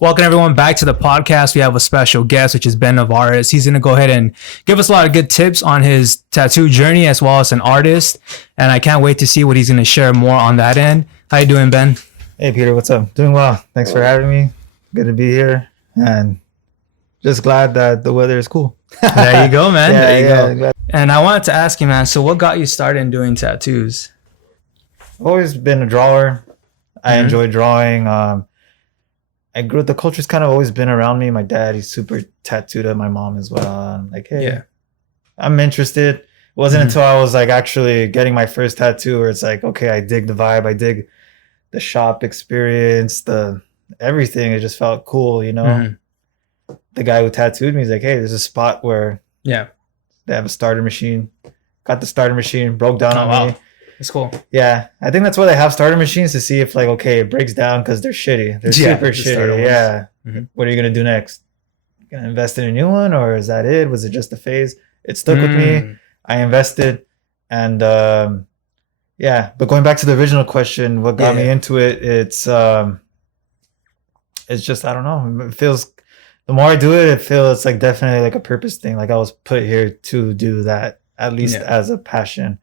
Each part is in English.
Welcome everyone back to the podcast. We have a special guest, which is Ben Nevarez. He's going to go ahead and give us a lot of good tips on his tattoo journey as well as an artist. And I can't wait to see what he's going to share more on that end. How you doing, Ben? Hey, Peter. What's up? Doing well. Thanks for having me. Good to be here. And just glad that the weather is cool. There you go, man. There you go. Glad. And I wanted to ask you, man, so what got you started in doing tattoos? I've always been a drawer. I enjoy drawing. I grew up, the culture's kind of always been around me. My dad, he's super tattooed up. My mom as well. I'm like, hey, I'm interested. It wasn't until I was like actually getting my first tattoo where it's like, okay, I dig the vibe. I dig the shop experience, the everything. It just felt cool, you know? The guy who tattooed me is like, hey, there's a spot where they have a starter machine. Got the starter machine, broke down on me. That's cool. Yeah, I think that's why they have starter machines, to see if like, okay, it breaks down because they're shitty. They're super shitty. Yeah. What are you gonna do next? Gonna invest in a new one, or is that it? Was it just a phase? It stuck with me. I invested, and but going back to the original question, what got me into it? It's just, I don't know. It feels, the more I do it, it feels like definitely like a purpose thing. Like I was put here to do that, at least as a passion,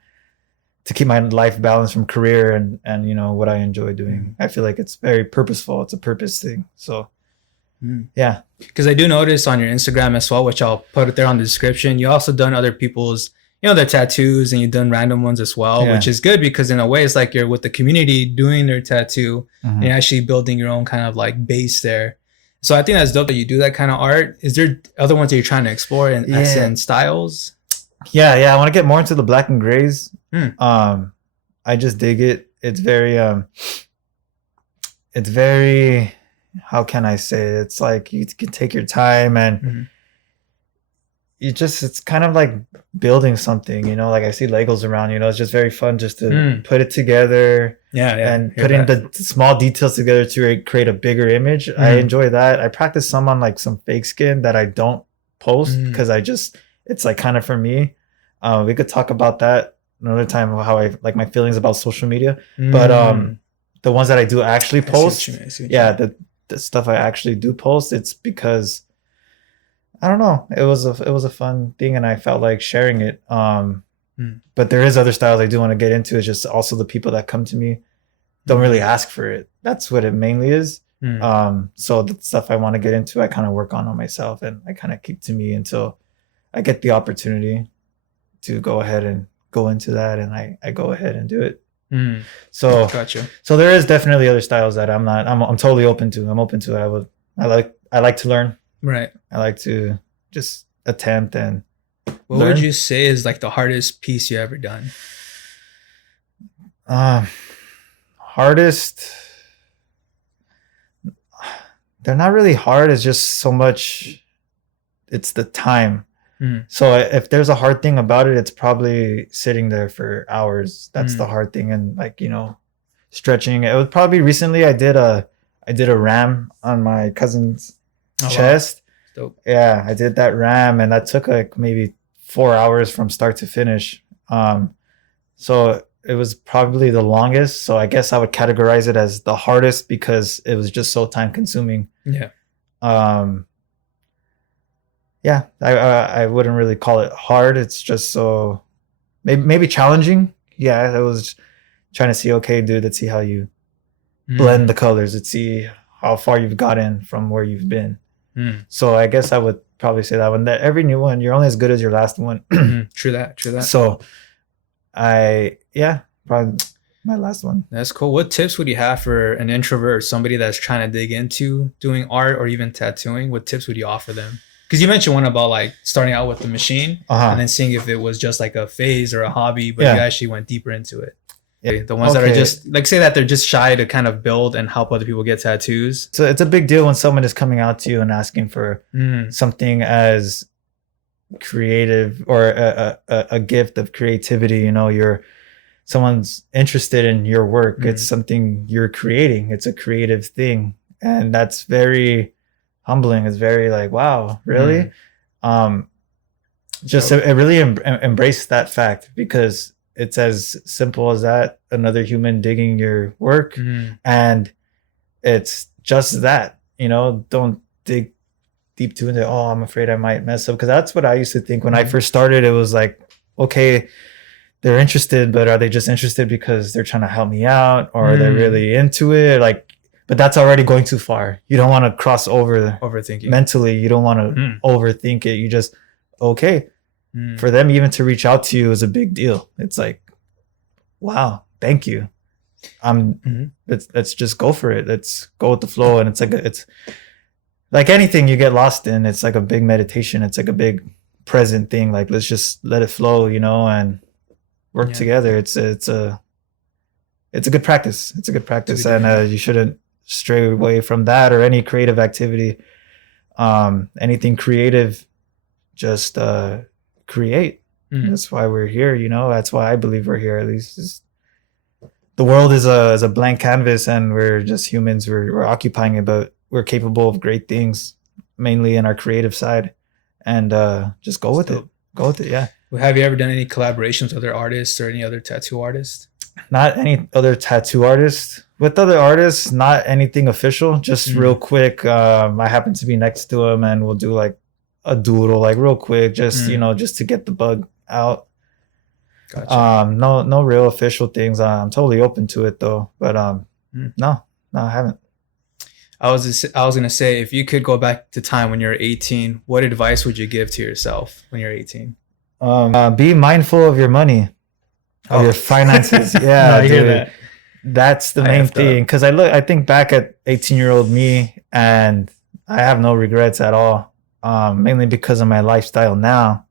to keep my life balanced from career and you know what I enjoy doing. I feel like it's very purposeful. It's a purpose thing. So yeah. Because I do notice on your Instagram as well, which I'll put it there on the description, you also done other people's, you know, their tattoos, and you've done random ones as well, which is good because in a way it's like you're with the community doing their tattoo and you're actually building your own kind of like base there. So I think that's dope that you do that kind of art. Is there other ones that you're trying to explore in accent styles? Yeah. I want to get more into the black and grays. I just dig it. It's very, how can I say it? It's like you can take your time and it's kind of like building something, you know, like I see Legos around, you know, it's just very fun just to put it together and putting the small details together to create a bigger image. I enjoy that. I practice some on like some fake skin that I don't post because it's like kind of for me. We could talk about that another time, how I like my feelings about social media, but the ones that I do actually post, the stuff I actually do post, it's because I don't know, it was a fun thing and I felt like sharing it. But there is other styles I do want to get into. It's just also the people that come to me don't really ask for it. That's what it mainly is. So the stuff I want to get into, I kind of work on myself, and I kind of keep to me until I get the opportunity to go ahead and go into that, and I go ahead and do it. So gotcha. So there is definitely other styles that I'm totally open to. I'm open to it. I like to learn. Right. I like to just attempt and what learn. Would you say is like the hardest piece you ever done? Hardest, they're not really hard. It's just so much, it's the time. So if there's a hard thing about it, it's probably sitting there for hours. That's the hard thing. And like, you know, stretching. It was probably recently I did a ram on my cousin's chest. Wow. Dope. Yeah, I did that ram, and that took like maybe 4 hours from start to finish. So it was probably the longest. So I guess I would categorize it as the hardest because it was just so time consuming. Yeah. I wouldn't really call it hard. It's just so maybe challenging. Yeah, I was trying to see, okay, dude, let's see how you blend the colors. Let's see how far you've gotten from where you've been. So I guess I would probably say that one. That every new one, you're only as good as your last one. True that. So probably my last one. That's cool. What tips would you have for an introvert or somebody that's trying to dig into doing art or even tattooing? What tips would you offer them? Because you mentioned one about like starting out with the machine and then seeing if it was just like a phase or a hobby, but you actually went deeper into it. Yeah. The ones that are just like, say that they're just shy to kind of build and help other people get tattoos. So it's a big deal when someone is coming out to you and asking for something as creative or a gift of creativity. You know, someone's interested in your work. It's something you're creating. It's a creative thing. And that's very humbling. It's very like, wow, really? Just really embrace that fact, because it's as simple as that. Another human digging your work, and it's just that. don't dig deep to it. Oh, I'm afraid I might mess up. Because that's what I used to think when I first started. It was like, okay, they're interested, but are they just interested because they're trying to help me out, or are they really into it? Like, but that's already going too far. You don't want to cross over overthinking mentally. You don't want to overthink it. You just, okay. For them even to reach out to you is a big deal. It's like, wow, thank you. Let's just go for it. Let's go with the flow. And it's like anything you get lost in. It's like a big meditation. It's like a big present thing. Like, let's just let it flow, and work together. It's a good practice. It's a good practice. And you shouldn't stray away from that or any creative activity. Anything creative, just create. That's why we're here. That's why I believe we're here. At least the world is a blank canvas, and we're just humans. We're occupying it, but we're capable of great things, mainly in our creative side. And just go with it. Go with it. Yeah. Well, have you ever done any collaborations with other artists or any other tattoo artists? Not any other tattoo artists. With other artists, not anything official. Just real quick. I happen to be next to him, and we'll do like a doodle, like real quick, just just to get the bug out. Gotcha. No real official things. I'm totally open to it though, but no, I haven't. I was gonna say, if you could go back to time when you're 18, what advice would you give to yourself when you're 18? Be mindful of your money, of your finances. Yeah, no, dude, that's the main thing. Because I think back at 18-year-old me, and I have no regrets at all. Mainly because of my lifestyle now.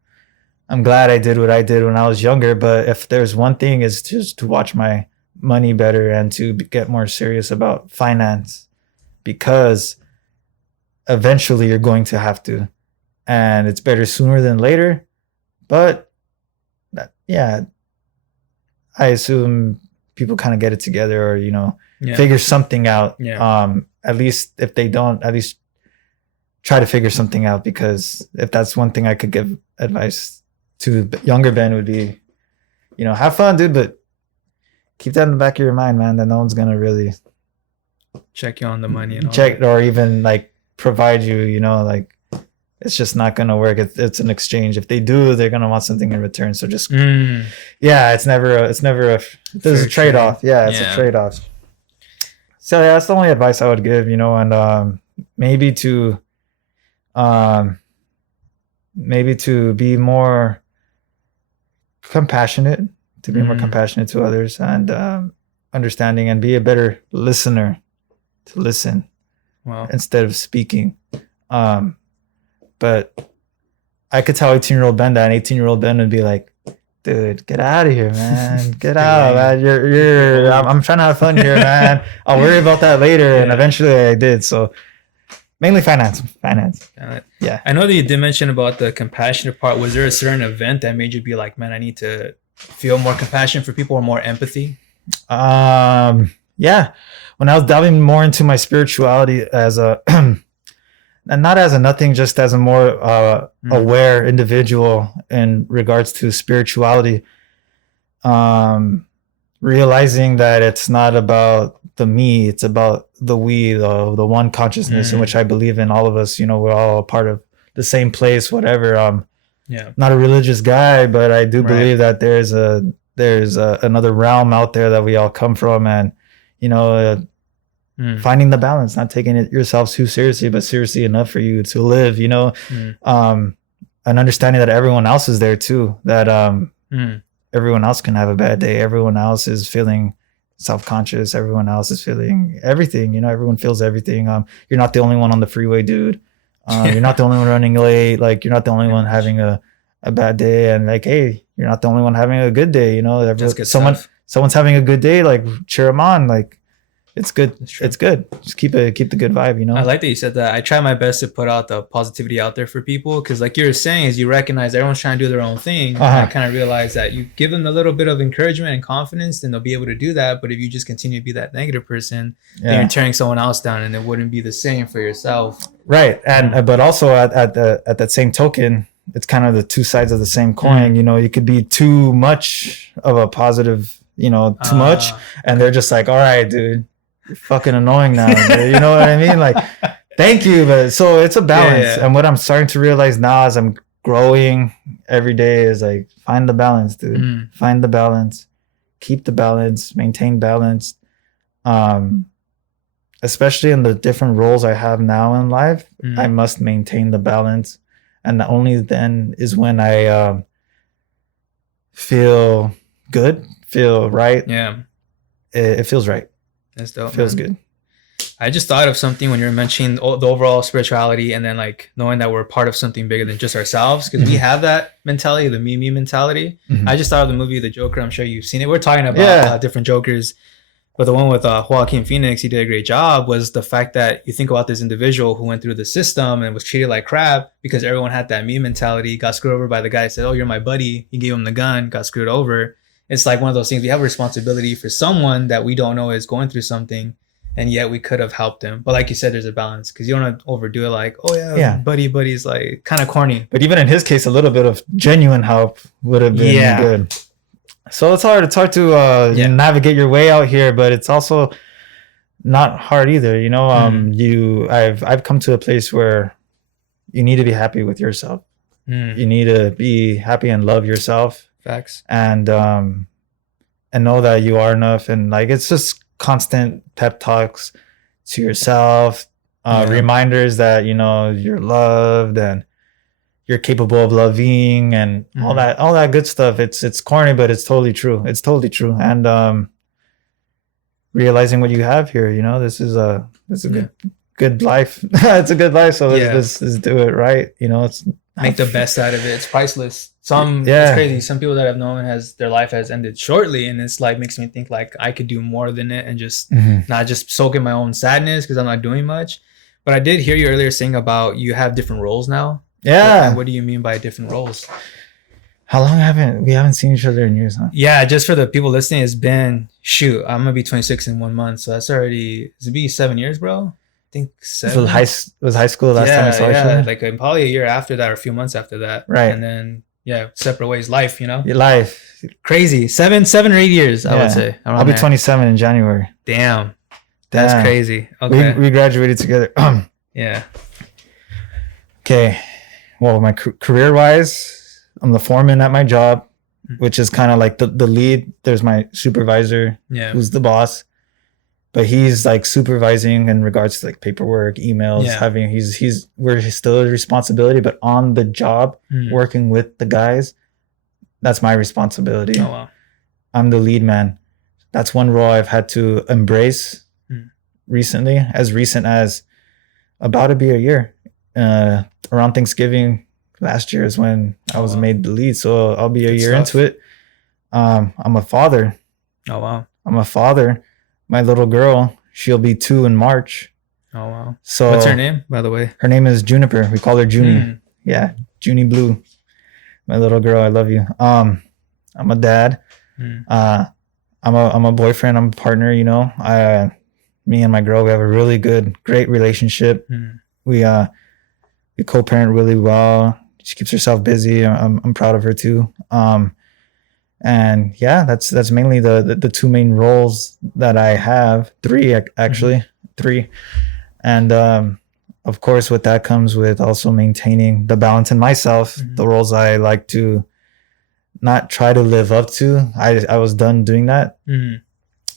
I'm glad I did what I did when I was younger, but if there's one thing, is just to watch my money better and to get more serious about finance, because eventually you're going to have to, and it's better sooner than later. But I assume people kind of get it together, or figure something out. At least if they don't, at least try to figure something out, because if that's one thing I could give advice to younger Ben would be, have fun, dude, but keep that in the back of your mind, man, that no one's going to really check you on the money and check or even like provide you, like it's just not going to work. It's an exchange. If they do, they're going to want something in return. So just, there's a trade-off. Yeah. It's a trade-off. So yeah, that's the only advice I would give, and maybe to be more compassionate, to others, and understanding, and be a better listener, to listen instead of speaking. But I could tell 18-year-old Ben that, and 18-year-old Ben would be like, dude, get out of here, man. Get out, man. I'm trying to have fun here, man. I'll worry about that later. And eventually I did. So mainly finance. Yeah. I know that you did mention about the compassionate part. Was there a certain event that made you be like, man, I need to feel more compassion for people, or more empathy? Yeah. When I was diving more into my spirituality as a, and not as a nothing, just as a more aware individual in regards to spirituality, realizing that it's not about the me, it's about the we, the one consciousness in which I believe in. All of us, we're all a part of the same place, whatever. Not a religious guy, but I do believe that there's another realm out there that we all come from, and finding the balance, not taking it yourself too seriously, but seriously enough for you to live, and understanding that everyone else is there too, that everyone else can have a bad day. Everyone else is feeling self-conscious. Everyone else is feeling everything. Everyone feels everything. You're not the only one on the freeway, dude. You're not the only one running late. Like, you're not the only one having a bad day. And like, hey, you're not the only one having a good day. Someone's having a good day. Like, cheer them on. Like, it's good. It's good. Just keep the good vibe, I like that you said that. I try my best to put out the positivity out there for people, because like you were saying, is you recognize everyone's trying to do their own thing. I kind of realize that you give them a little bit of encouragement and confidence, then they'll be able to do that. But if you just continue to be that negative person, then you're tearing someone else down, and it wouldn't be the same for yourself. Right. And but also at that same token, it's kind of the two sides of the same coin. You could be too much of a positive, too much, and they're just like, all right, dude, you're fucking annoying now. You know what I mean? Like, Thank you. But so it's a balance. And what I'm starting to realize now as I'm growing every day is like, find the balance, dude. Find the balance. Keep the balance. Maintain balance. Especially in the different roles I have now in life, I must maintain the balance. And only then is when I feel good, feel right. Yeah. It feels right. That's dope. Feels good. I just thought of something when you were mentioning the overall spirituality, and then like knowing that we're part of something bigger than just ourselves, because we have that mentality, the me mentality. I just thought of the movie The Joker. I'm sure you've seen it. We're talking about different Jokers, but the one with Joaquin Phoenix, he did a great job, was the fact that you think about this individual who went through the system and was treated like crap because everyone had that me mentality, got screwed over by the guy who said, oh, you're my buddy. He gave him the gun, got screwed over. It's like one of those things. We have a responsibility for someone that we don't know is going through something, and yet we could have helped him. But like you said, there's a balance, because you don't want to overdo it. Like, oh yeah, buddy's like kind of corny. But even in his case, a little bit of genuine help would have been good. So it's hard. It's hard to navigate your way out here, but it's also not hard either. You know, I've come to a place where you need to be happy with yourself. You need to be happy and love yourself. Facts. And know that you are enough. And like, it's just constant pep talks to yourself, reminders that, you know, you're loved and you're capable of loving, and all that good stuff. It's corny, but it's totally true. It's totally true. And realizing what you have here, you know, this is a good life. It's a good life. So let's do it right. You know, it's make the best out of it. It's priceless. It's crazy. Some people that I've known their life has ended shortly, and it's like makes me think like I could do more than it, and just not just soak in my own sadness because I'm not doing much. But I did hear you earlier saying about you have different roles now. Yeah. What do you mean by different roles? How long we haven't seen each other in years, huh? Yeah, just for the people listening, it's been I'm gonna be 26 in 1 month, so that's already it'll be 7 years, bro. I think 7. Was high school last time I saw each other? Like probably a year after that or a few months after that. Right. And then separate ways. Life, you know. Your life. Crazy. 7 or 8 years, I would say. I'll be 27 in January. Damn. That's crazy. Okay. We graduated together. Yeah. Okay. Well, my career wise, I'm the foreman at my job, which is kind of like the lead. There's my supervisor, who's the boss, but he's like supervising in regards to like paperwork, emails, we're still a responsibility, but on the job, working with the guys, that's my responsibility. Oh, wow. I'm the lead man. That's one role I've had to embrace recently, as recent as about to be a year. Around Thanksgiving last year is when I was made the lead. So I'll be a year into it. I'm a father. Oh, wow. I'm a father. My little girl, she'll be 2 in March. Oh, wow. So what's her name, by the way? Her name is Juniper. We call her Junie. Yeah, Junie Blue. My little girl, I love you. I'm a dad. I'm a boyfriend. I'm a partner, you know. Me and my girl, we have a really great relationship. We co-parent really well. She keeps herself busy. I'm proud of her too. And yeah, that's mainly the 2 main roles that I have. 3 actually, 3. And of course, with that comes with also maintaining the balance in myself. The roles I like to not try to live up to. I was done doing that.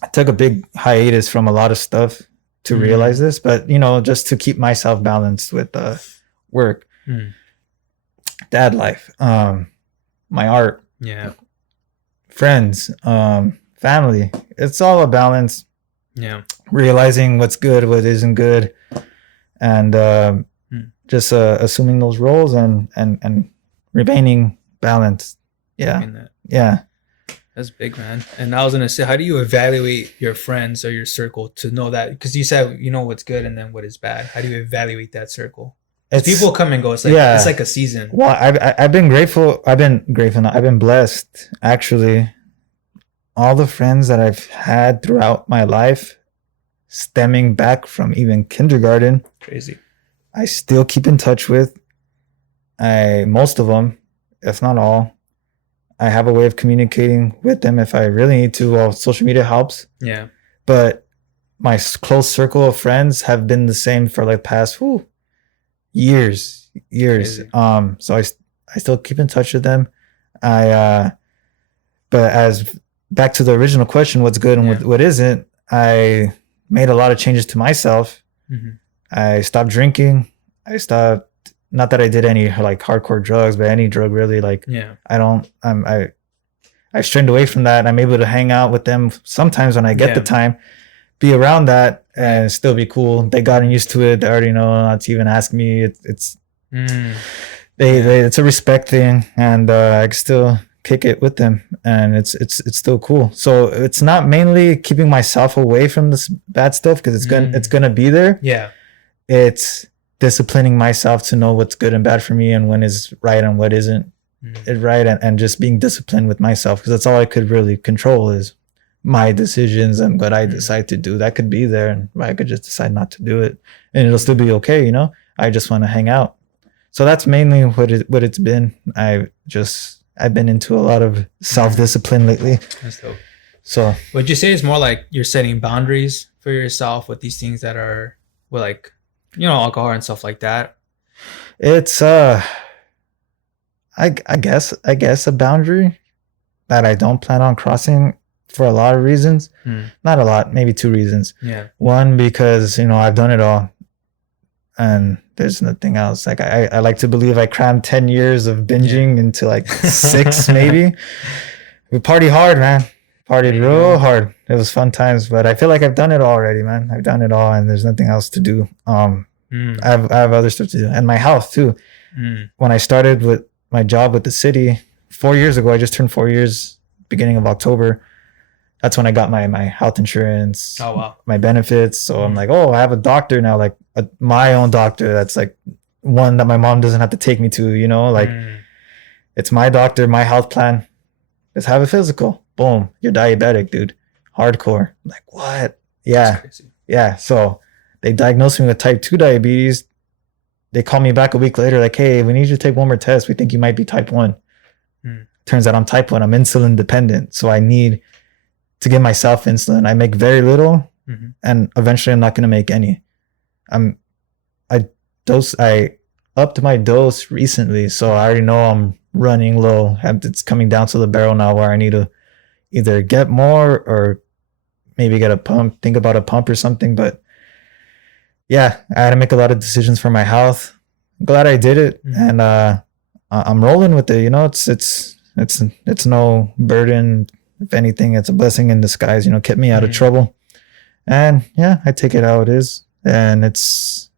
I took a big hiatus from a lot of stuff to realize this, but you know, just to keep myself balanced with work, dad life, my art, friends, family. It's all a balance. Realizing what's good, what isn't good, and just assuming those roles and remaining balanced. That's big, man. And I was gonna say, how do you evaluate your friends or your circle to know that? Because you said you know what's good and then what is bad. How do you evaluate that circle? People come and go. It's like it's like a season. Well, I've been grateful. I've been blessed. Actually, all the friends that I've had throughout my life, stemming back from even kindergarten, crazy, I still keep in touch with. Most of them, if not all. I have a way of communicating with them if I really need to. Well, social media helps. Yeah. But my close circle of friends have been the same for like past years. Crazy. So I still keep in touch with them. But as back to the original question, what's good and what isn't, I made a lot of changes to myself. Mm-hmm. I stopped drinking. Not that I did any like hardcore drugs, but any drug really. Like, I strained away from that. I'm able to hang out with them sometimes when I get the time, be around that and still be cool. They gotten used to it. They already know not to even ask me. It's a respect thing, and I can still kick it with them, and it's still cool. So it's not mainly keeping myself away from this bad stuff because it's gonna be there. Yeah, it's disciplining myself to know what's good and bad for me and when is right and what isn't right, and just being disciplined with myself, because that's all I could really control is my decisions and what I decide to do. That could be there, and I could just decide not to do it, and it'll still be okay. You know, I just want to hang out. So that's mainly what it's been. I've been into a lot of self-discipline lately. That's dope. So would you say it's more like you're setting boundaries for yourself with these things that are like, you know, alcohol and stuff like that? It's I guess a boundary that I don't plan on crossing for a lot of reasons. Not a lot, maybe 2 reasons. Yeah. One, because, you know, I've done it all and there's nothing else. Like I like to believe I crammed 10 years of binging into like 6 maybe. We party hard, man. Partied real hard. It was fun times, but I feel like I've done it all already, man. I've done it all and there's nothing else to do. I have other stuff to do, and my health too. When I started with my job with the city 4 years ago, I just turned 4 years beginning of October. That's when I got my health insurance, my benefits. So I'm like, I have a doctor now, like my own doctor. That's like one that my mom doesn't have to take me to, you know, like it's my doctor, my health plan. Just have a physical. Boom. You're diabetic, dude. Hardcore. I'm like, what? Yeah. Yeah. So they diagnosed me with type 2 diabetes. They call me back a week later, like, hey, we need you to take one more test. We think you might be type 1. Turns out I'm type 1. I'm insulin dependent. So I need to give myself insulin. I make very little, and eventually I'm not going to make any. I upped my dose recently, so I already know I'm running low. It's coming down to the barrel now where I need to either get more or maybe get a pump, think about a pump or something. But yeah, I had to make a lot of decisions for my health. I'm glad I did it, and I'm rolling with it. You know, it's no burden. If anything, it's a blessing in disguise. You know, kept me out of trouble, and yeah, I take it how it is, and it's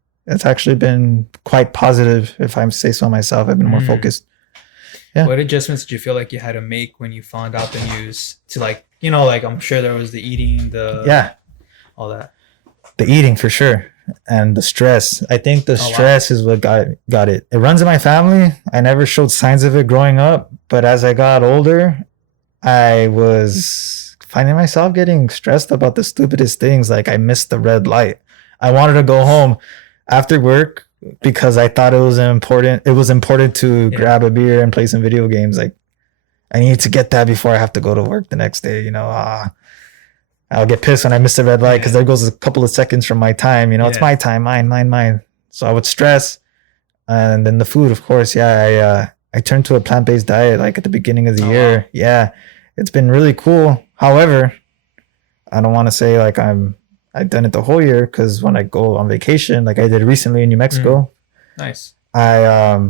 actually been quite positive. If I say so myself, I've been more focused. Yeah. What adjustments did you feel like you had to make when you found out the news? To like, you know, like I'm sure there was the eating, all that. The eating for sure. And the stress. I think the stress is what got it. It runs in my family. I never showed signs of it growing up, but as I got older, I was finding myself getting stressed about the stupidest things. Like I missed the red light. I wanted to go home after work because I thought it was important to grab a beer and play some video games. Like I needed to get that before I have to go to work the next day, you know. I'll get pissed when I miss the red light because there goes a couple of seconds from my time. You know, it's my time, mine. So I would stress. And then the food, of course. Yeah, I turned to a plant-based diet like at the beginning of the year. Wow. Yeah, it's been really cool. However, I don't want to say like I've done it the whole year, because when I go on vacation, like I did recently in New Mexico, nice. I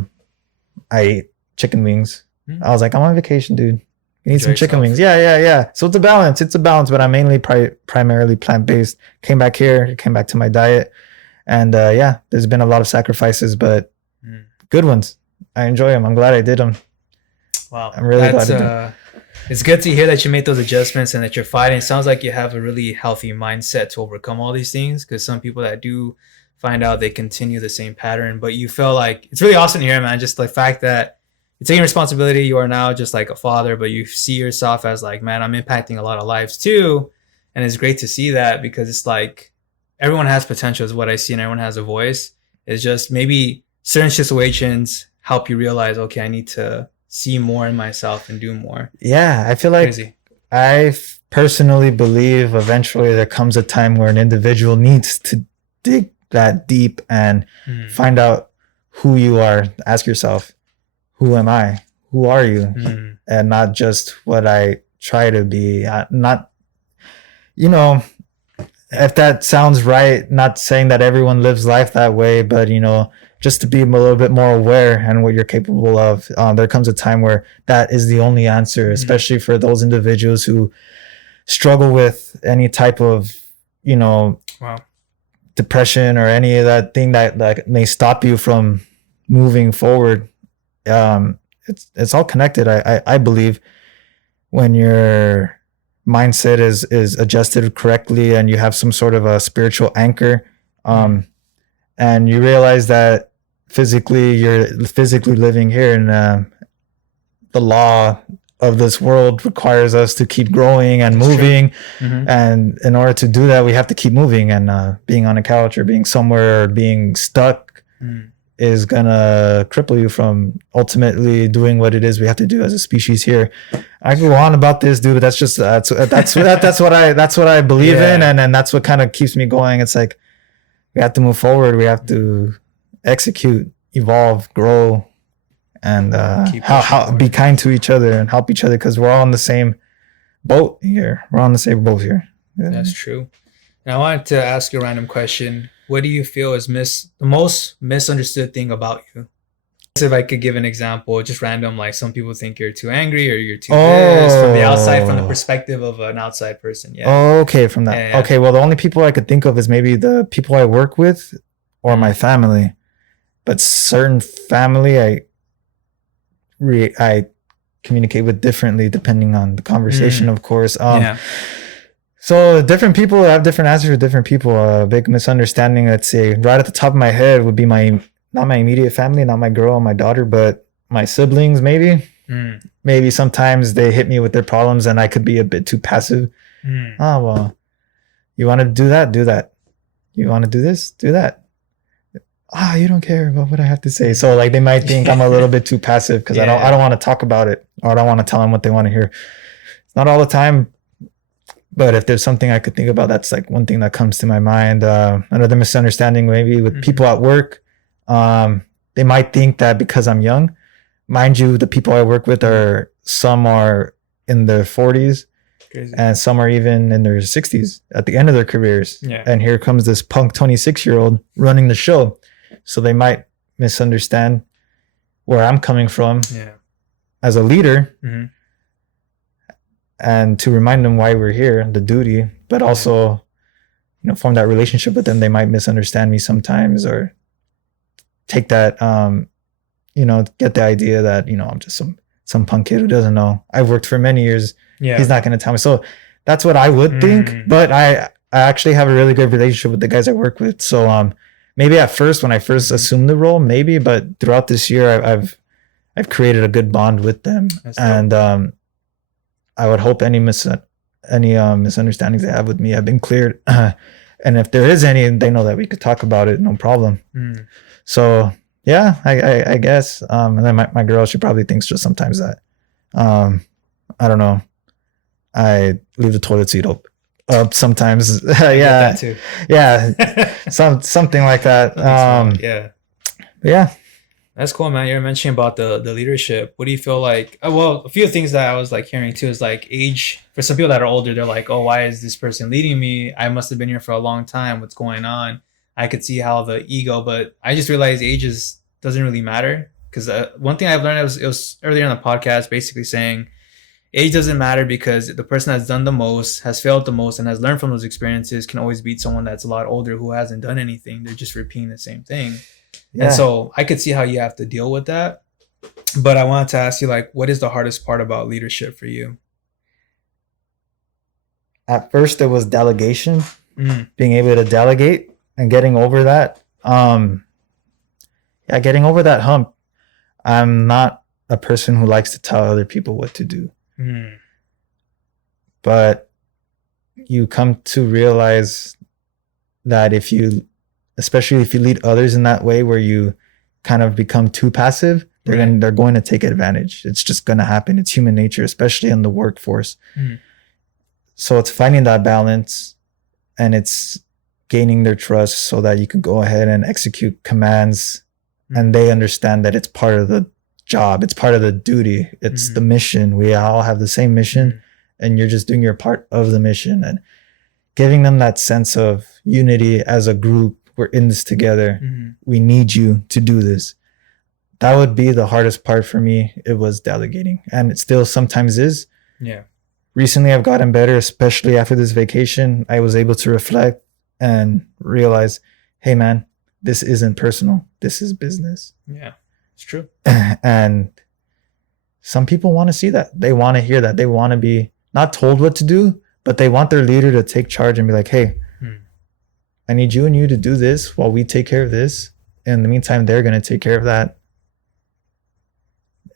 ate chicken wings. I was like, I'm on vacation, dude. You need some chicken wings. Yeah. So it's a balance, but I'm mainly primarily plant-based. Came back to my diet. And there's been a lot of sacrifices, but good ones. I enjoy them. I'm glad I did them. Wow. I'm really glad I did them. It's good to hear that you made those adjustments and that you're fighting. It sounds like you have a really healthy mindset to overcome all these things, because some people that do find out, they continue the same pattern. But you feel like it's really awesome to hear, man. Just the fact that you're taking responsibility. You are now just like a father, but you see yourself as like, man, I'm impacting a lot of lives too. And it's great to see that, because it's like everyone has potential is what I see, and everyone has a voice. It's just maybe certain situations help you realize, okay, I need to see more in myself and do more. Yeah, I feel like I personally believe eventually there comes a time where an individual needs to dig that deep and find out who you are. Ask yourself, who am I? Who are you? And not just what I try to be. Not, you know, if that sounds right, not saying that everyone lives life that way, but, you know, just to be a little bit more aware and what you're capable of. There comes a time where that is the only answer, especially for those individuals who struggle with any type of, you know, depression or any of that thing that may stop you from moving forward. It's all connected. I believe when your mindset is adjusted correctly and you have some sort of a spiritual anchor, and you realize that you're physically living here, and the law of this world requires us to keep growing and moving. And in order to do that, we have to keep moving, and being on a couch or being somewhere or being stuck is gonna cripple you from ultimately doing what it is we have to do as a species here. I can go on about this, dude, but that's what I believe in, and that's what kind of keeps me going. It's like we have to move forward. We have to execute, evolve, grow, and be kind to each other and help each other, because we're all on the same boat here. Yeah. That's true. And I wanted to ask you a random question. What do you feel is the most misunderstood thing about you? So if I could give an example, just random, like some people think you're too angry or you're too this, from the outside, from the perspective of an outside person. Okay, from that. Yeah. Okay, well, the only people I could think of is maybe the people I work with or my family. But certain family I communicate with differently depending on the conversation, of course. So different people have different answers for different people. A big misunderstanding, let's say, right at the top of my head would be not my immediate family, not my girl and my daughter, but my siblings, maybe. Maybe sometimes they hit me with their problems and I could be a bit too passive. Oh, well, you want to do that? Do that. You want to do this? Do that. You don't care about what I have to say. So like they might think I'm a little bit too passive because I don't want to talk about it, or I don't want to tell them what they want to hear. It's not all the time, but if there's something I could think about, that's like one thing that comes to my mind. Another misunderstanding maybe with people at work. They might think that because I'm young, mind you, the people I work with some are in their 40s. Crazy. And some are even in their 60s at the end of their careers. And here comes this punk 26-year-old running the show. So they might misunderstand where I'm coming from as a leader, and to remind them why we're here, the duty, but also, you know, form that relationship with them. They might misunderstand me sometimes, or take that, you know, get the idea that, you know, I'm just some punk kid who doesn't know. I've worked for many years. He's not going to tell me. So that's what I would think, but I actually have a really good relationship with the guys I work with. So, maybe at first, when I first assumed the role, maybe, but throughout this year, I've created a good bond with them, and I would hope any misunderstandings they have with me have been cleared, and if there is any, they know that we could talk about it, no problem. So yeah, I guess, and then my girl, she probably thinks just sometimes that, I don't know, I leave the toilet seat up sometimes. Something like that. That's cool, man. You're mentioning about the leadership. What do you feel like? Well, a few things that I was like hearing too is like age. For some people that are older, they're like, oh, why is this person leading me? I must have been here for a long time. What's going on? I could see how the ego, but I just realized age doesn't really matter, because one thing I've learned, it was earlier in the podcast, basically saying age doesn't matter, because the person that's done the most, has failed the most, and has learned from those experiences can always beat someone that's a lot older who hasn't done anything. They're just repeating the same thing. And so I could see how you have to deal with that. But I wanted to ask you, like, what is the hardest part about leadership for you? At first, it was delegation, being able to delegate and getting over that. Getting over that hump. I'm not a person who likes to tell other people what to do. But you come to realize that especially if you lead others in that way where you kind of become too passive, they're going to take advantage. It's just going to happen. It's human nature, especially in the workforce. So it's finding that balance, and it's gaining their trust so that you can go ahead and execute commands, and they understand that it's part of the job, it's part of the duty, it's the mission. We all have the same mission, and you're just doing your part of the mission, and giving them that sense of unity as a group. We're in this together. We need you to do this. That would be the hardest part for me. It was delegating, and it still sometimes is. Yeah. Recently, I've gotten better, especially after this vacation. I was able to reflect and realize, hey, man, this isn't personal. This is business. Yeah, it's true. And some people want to see that. They want to hear that. They want to be not told what to do, but they want their leader to take charge and be like, hey, I need you and you to do this while we take care of this. In the meantime, they're going to take care of that.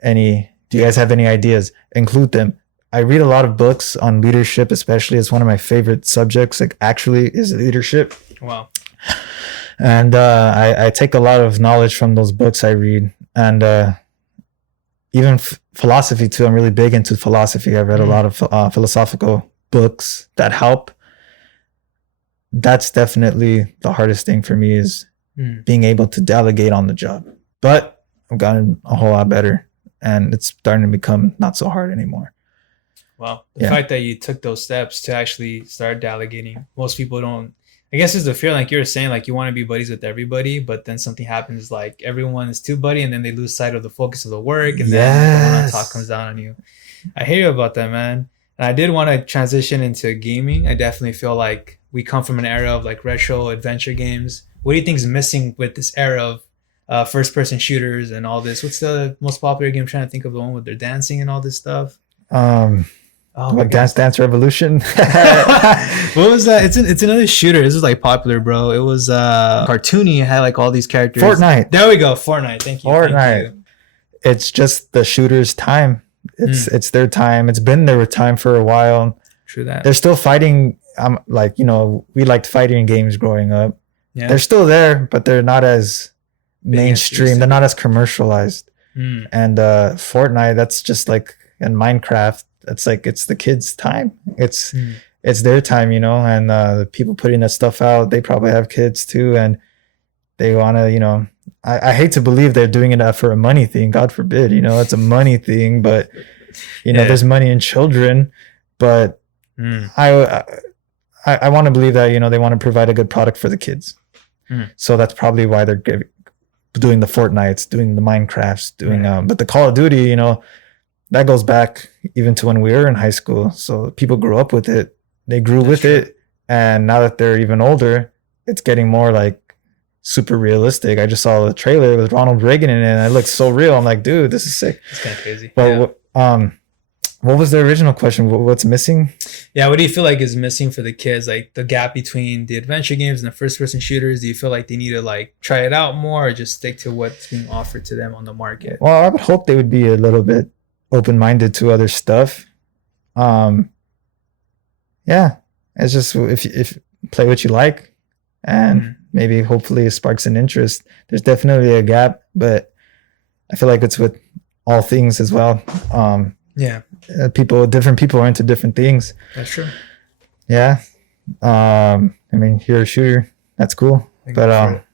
Do you guys have any ideas? Include them. I read a lot of books on leadership, especially. It's one of my favorite subjects, like actually is leadership. Wow. And I take a lot of knowledge from those books I read. And even philosophy too. I'm really big into philosophy. I've read a lot of philosophical books that help. That's definitely the hardest thing for me, is being able to delegate on the job. But I've gotten a whole lot better, and it's starting to become not so hard anymore. Well, the fact that you took those steps to actually start delegating, most people don't. I guess it's the fear, like you were saying, like you want to be buddies with everybody, but then something happens, like everyone is too buddy, and then they lose sight of the focus of the work, and then the one on top comes down on you. I hear you about that, man. And I did want to transition into gaming. I definitely feel like we come from an era of like retro adventure games. What do you think is missing with this era of first-person shooters and all this? What's the most popular game? I'm trying to think of the one with their dancing and all this stuff. Dance Revolution. What was that? It's another shooter. This is like popular, bro. It was cartoony. It had like all these characters. Fortnite. There we go. Fortnite. Thank you. Fortnite. Thank you. It's just the shooters' time. It's their time. It's been their time for a while. True that. They're still fighting. Like, we liked fighting games growing up. Yeah. They're still there, but they're not as mainstream. They're not as commercialized. And Fortnite, that's just like, and Minecraft, that's like, it's the kids' time. It's their time, and the people putting that stuff out, they probably have kids too, and they want to, I hate to believe they're doing it for a money thing. God forbid, it's a money thing, but there's money in children, but I want to believe that, they want to provide a good product for the kids. So that's probably why they're doing the Fortnites, doing the Minecrafts, doing, but the Call of Duty, that goes back even to when we were in high school. So people grew up with it. They grew with it. And now that they're even older, it's getting more like super realistic. I just saw the trailer with Ronald Reagan in it, and it looked so real. I'm like, dude, this is sick. It's kind of crazy. But what was the original question? What's missing? Yeah, what do you feel like is missing for the kids? Like the gap between the adventure games and the first-person shooters. Do you feel like they need to like try it out more, or just stick to what's being offered to them on the market? Well, I would hope they would be a little bit open-minded to other stuff. It's just if play what you like, and maybe hopefully it sparks an interest. There's definitely a gap, but I feel like it's with all things as well. Different people are into different things. That's true. Yeah. You're a shooter. That's cool. But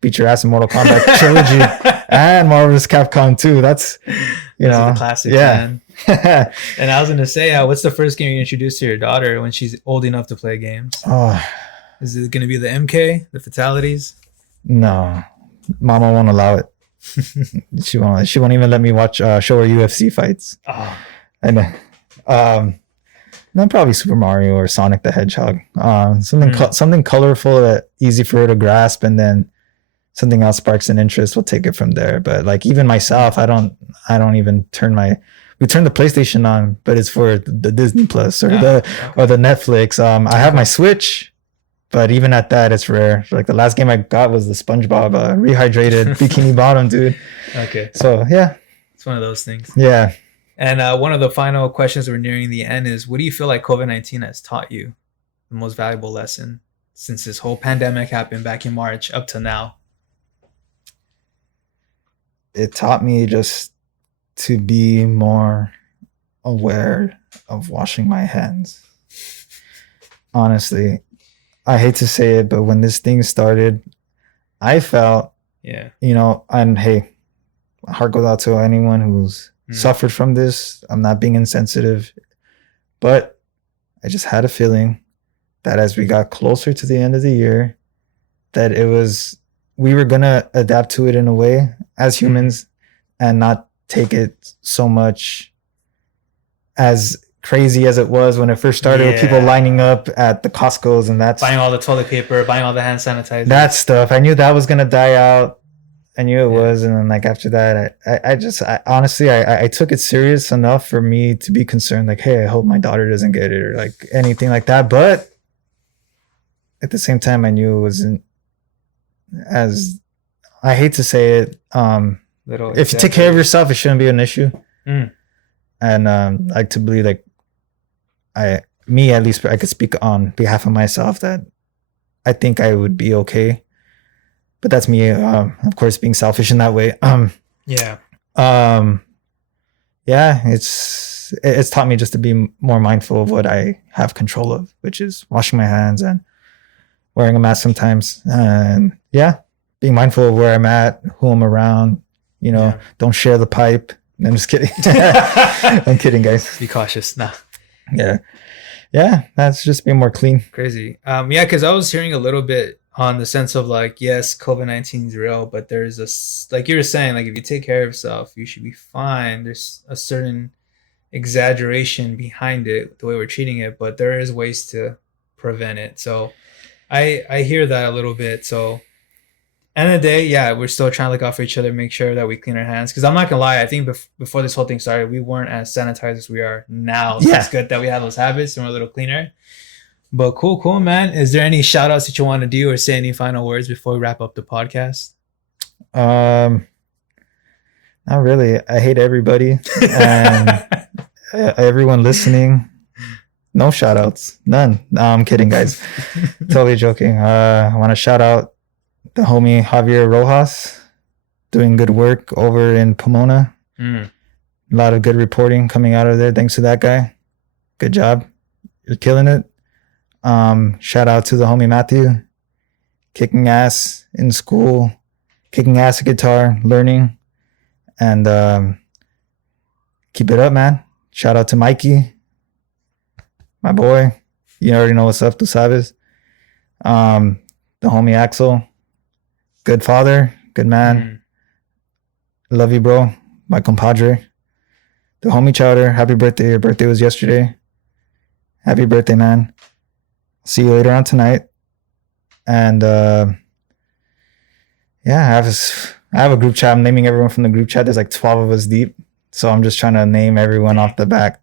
beat your ass in Mortal Kombat trilogy and Marvel vs. Capcom 2. That's a classic, man. And I was gonna say, what's the first game you introduced to your daughter when she's old enough to play games? Is it gonna be the MK, the fatalities? No, Mama won't allow it. She won't even let me watch show her UFC fights. And then probably Super Mario or Sonic the Hedgehog. Something colorful, that easy for her to grasp, and then something else sparks an interest. We'll take it from there. But like even myself, I don't even we turn the PlayStation on, but it's for the Disney Plus or the Netflix. I have my Switch, but even at that, it's rare. Like the last game I got was the SpongeBob rehydrated Bikini Bottom, dude. Okay. So yeah, it's one of those things. Yeah. And one of the final questions, we're nearing the end, is what do you feel like COVID-19 has taught you? The most valuable lesson since this whole pandemic happened back in March up to now? It taught me just to be more aware of washing my hands. honestly, I hate to say it, but when this thing started, I felt, and hey, heart goes out to anyone who's suffered from this. I'm not being insensitive, but I just had a feeling that as we got closer to the end of the year, that we were gonna adapt to it in a way as humans and not take it so much as crazy as it was when it first started, with people lining up at the Costco's and that's buying all the toilet paper, buying all the hand sanitizer. That stuff. I knew that was gonna die out. I knew it was, and then like after that, I honestly took it serious enough for me to be concerned. Like, hey, I hope my daughter doesn't get it or like anything like that. But at the same time, I knew it wasn't as, I hate to say it. If you take care of yourself, it shouldn't be an issue. And like to believe like at least I could speak on behalf of myself that I think I would be okay. But that's me, of course, being selfish in that way. It's taught me just to be more mindful of what I have control of, which is washing my hands and wearing a mask sometimes. And being mindful of where I'm at, who I'm around. Don't share the pipe. I'm just kidding. I'm kidding, guys. Be cautious. Nah. Yeah. That's just being more clean. Crazy. Because I was hearing a little bit on the sense of like, yes, COVID-19 is real, but there's like you were saying, like if you take care of yourself, you should be fine. There's a certain exaggeration behind it, the way we're treating it, but there is ways to prevent it. So I hear that a little bit. So end of the day, we're still trying to look out for each other, make sure that we clean our hands. Because I'm not gonna lie, I think before this whole thing started, we weren't as sanitized as we are now. So it's good that we have those habits and we're a little cleaner. But cool, man. Is there any shout outs that you want to do or say any final words before we wrap up the podcast? Not really. I hate everybody and everyone listening. No shout outs. None. No, I'm kidding, guys. Totally joking. I want to shout out the homie Javier Rojas, doing good work over in Pomona. A lot of good reporting coming out of there. Thanks to that guy. Good job. You're killing it. Shout out to the homie Matthew, kicking ass in school, kicking ass at guitar, learning, and keep it up, man. Shout out to Mikey, my boy. You already know what's up, tu sabes. The homie Axel, good father, good man. Love you, bro. My compadre. The homie Chowder, happy birthday. Your birthday was yesterday. Happy birthday, man. See you later on tonight. And I have a group chat. I'm naming everyone from the group chat. There's like 12 of us deep. So I'm just trying to name everyone off the back.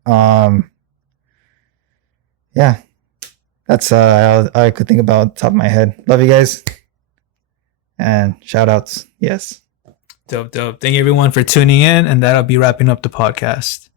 That's all I could think about top of my head. Love you guys. And shout outs. Yes. Dope. Thank you everyone for tuning in. And that'll be wrapping up the podcast.